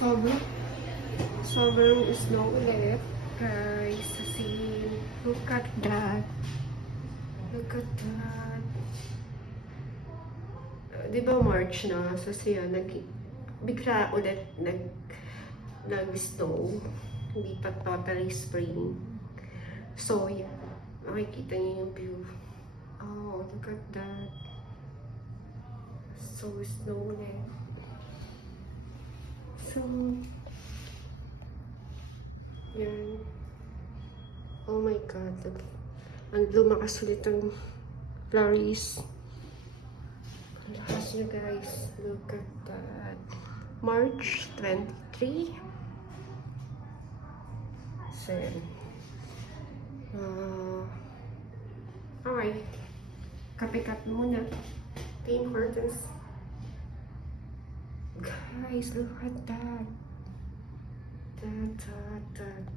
Sobrang, sobrang snow ulit. Guys, kasi look at that. Look at that. Di ba March na? So siya, bigla ulit nag-snow. Hindi pa totally spring. So, yeah. Makikita niyo yung view. Oh, look at that. So, snow ulit. So, yan. Oh my God. Ang lumakas ulit ang flurries. Ang lakas niya, guys. Look at that. March 23. So, okay. Kape-kape muna. Team Hortons. Guys, look at that. That.